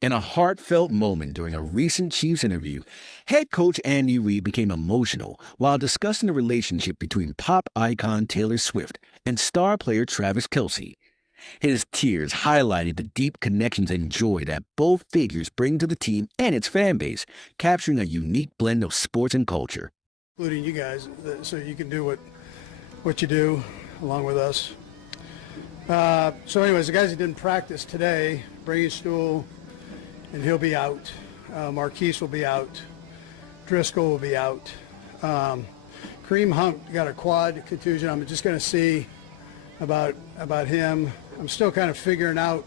In a heartfelt moment during a recent Chiefs interview, head coach Andy Reid became emotional while discussing the relationship between pop icon Taylor Swift and star player Travis Kelce. His tears highlighted the deep connections and joy that both figures bring to the team and its fan base, capturing a unique blend of sports and culture. Including you guys, so you can do what you do along with us. So anyways, the guys that didn't practice today, Brady Stool, and he'll be out. Marquise will be out. Driscoll will be out. Kareem Hunt got a quad contusion. I'm just going to see about him. I'm still kind of figuring out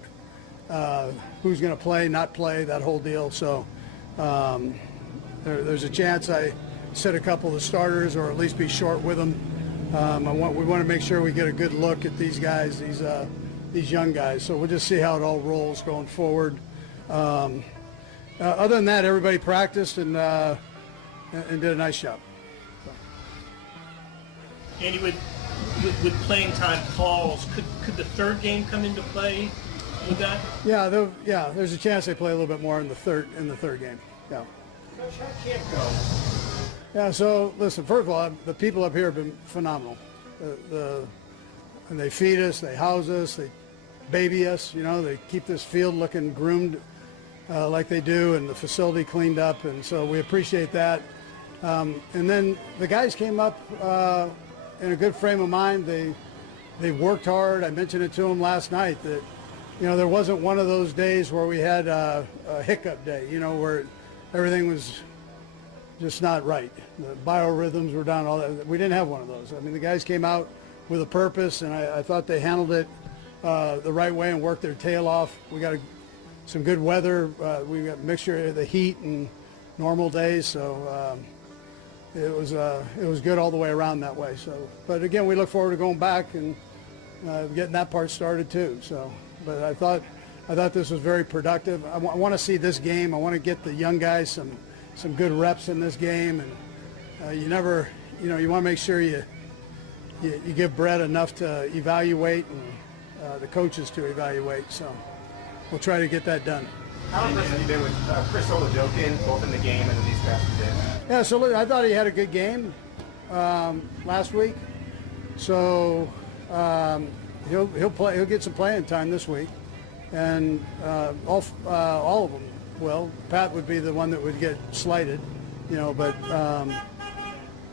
who's going to play, not play, that whole deal. So there's a chance I sit a couple of the starters or at least be short with them. We want to make sure we get a good look at these guys, these young guys. So we'll just see how it all rolls going forward. Other than that, everybody practiced and did a nice job. Andy, with playing time calls, could the third game come into play with that? Yeah, there's a chance they play a little bit more in the third game. Yeah. Coach, how can't go? Yeah. So listen, first of all, the people up here have been phenomenal. And they feed us, they house us, they baby us. You know, they keep this field looking groomed like they do, and the facility cleaned up, and so we appreciate that. And then the guys came up in a good frame of mind. They worked hard. I mentioned it to them last night that, you know, there wasn't one of those days where we had a hiccup day, you know, where everything was just not right. The biorhythms were down, all that. We didn't have one of those. I mean, the guys came out with a purpose, and I thought they handled it the right way and worked their tail off. We got some good weather. We got a mixture of the heat and normal days, so it was good all the way around that way. So, but again, we look forward to going back and getting that part started too. So, but I thought this was very productive. I want to see this game. I want to get the young guys some good reps in this game, and you want to make sure you give Brett enough to evaluate and the coaches to evaluate. So we'll try to get that done. How impressed have you been with Chris Olajokin, both in the game and in these past few days? Yeah, so look, I thought he had a good game last week. So he'll play. He'll get some playing time this week, and all of them will. Pat would be the one that would get slighted, you know. But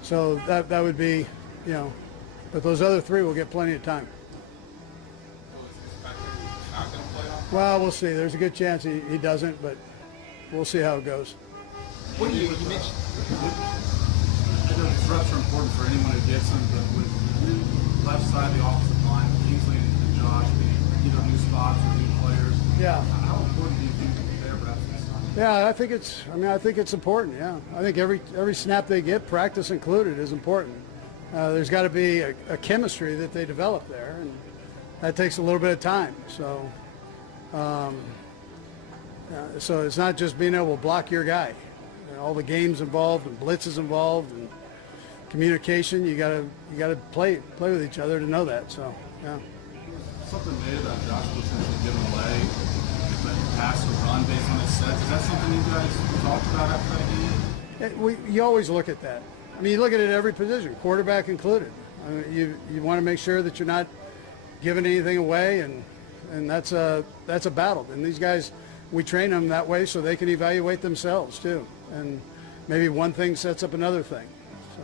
so that would be, you know. But those other three will get plenty of time. Well, we'll see. There's a good chance he doesn't, but we'll see how it goes. What do you mentioned? I know these reps are important for anyone who gets them, but with left side of the offensive line, Kingsley and Josh being either new spots or new players. Yeah. How important do you think their reps this time? Yeah, I think it's important. Yeah, I think every snap they get, practice included, is important. There's got to be a chemistry that they develop there, and that takes a little bit of time. So. So it's not just being able to block your guy. You know, all the games involved and blitzes involved and communication. You gotta play with each other to know that. So yeah. Something made about Josh potentially giving away the pass or run based on his sets. Is that something you guys talked about after that game? You always look at that. I mean, you look at it at every position, quarterback included. I mean, you want to make sure that you're not giving anything away, and that's a battle. And these guys, we train them that way so they can evaluate themselves too. And maybe one thing sets up another thing. So.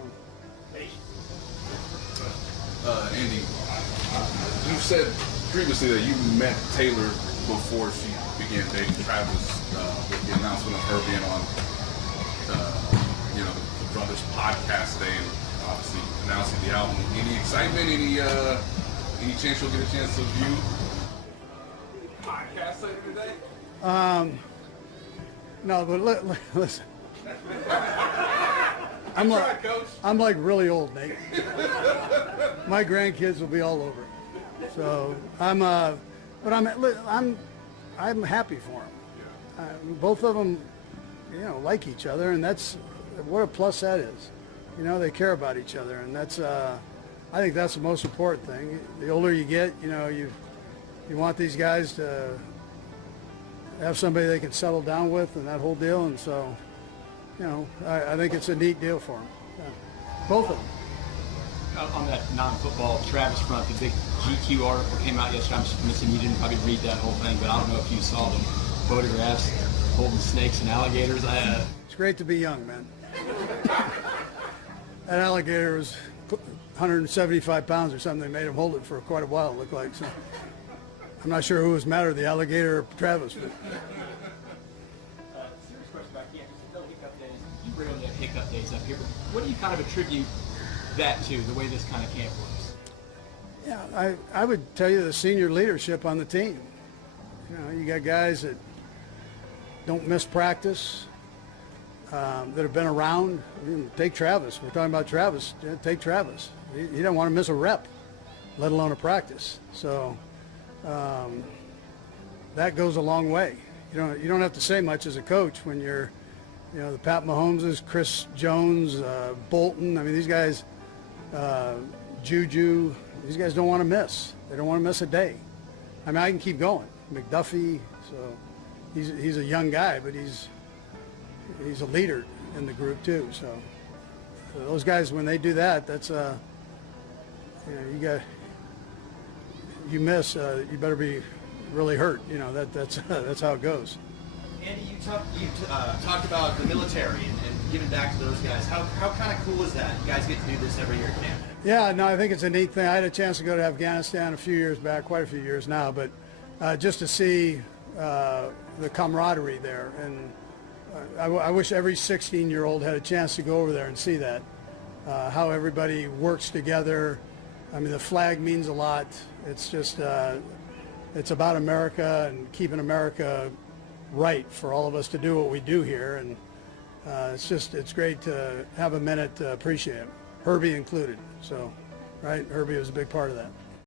Andy, you said previously that you met Taylor before she began dating Travis with the announcement of her being on, the Brothers podcast today, and obviously announcing the album. Any excitement? Any chance you'll get a chance to view podcast later today? No, but listen. I'm like really old, Nate. My grandkids will be all over it. So I'm happy for them. Both of them, like each other, and that's what a plus that is. They care about each other, and that's I think that's the most important thing. The older you get, you want these guys to have somebody they can settle down with and that whole deal. And so, you know, I think it's a neat deal for them. Yeah. Both of them. On that non-football Travis front, the big GQ article came out yesterday. I'm assuming you didn't probably read that whole thing, but I don't know if you saw the photographs holding snakes and alligators. It's great to be young, man. That alligator was 175 pounds or something. They made him hold it for quite a while, it looked like. So I'm not sure who was madder, the alligator or Travis. But. Serious question about camp. No hiccup days. You bring on the hiccup days up here, but what do you kind of attribute that to, the way this kind of camp works? Yeah, I would tell you the senior leadership on the team. You know, you got guys that don't miss practice, that have been around. Take Travis. We're talking about Travis. Yeah, take Travis. He don't want to miss a rep, let alone a practice. So that goes a long way. You don't have to say much as a coach when you're, you know, the Pat Mahomeses, Chris Jones, Bolton. I mean, these guys, Juju. These guys don't want to miss. They don't want to miss a day. I mean, I can keep going. McDuffie. So he's a young guy, but he's a leader in the group too. So those guys, when they do that, that's you know, you miss, you better be really hurt. You know, that's how it goes. Andy, you talked about the military and giving back to those guys. How kind of cool is that? You guys get to do this every year at camp. Yeah, no, I think it's a neat thing. I had a chance to go to Afghanistan a few years back, quite a few years now, but just to see the camaraderie there. And I wish every 16-year-old had a chance to go over there and see that, how everybody works together. I mean, the flag means a lot. It's just, it's about America and keeping America right for all of us to do what we do here. And it's great to have a minute to appreciate it, Herbie included. So, right, Herbie was a big part of that.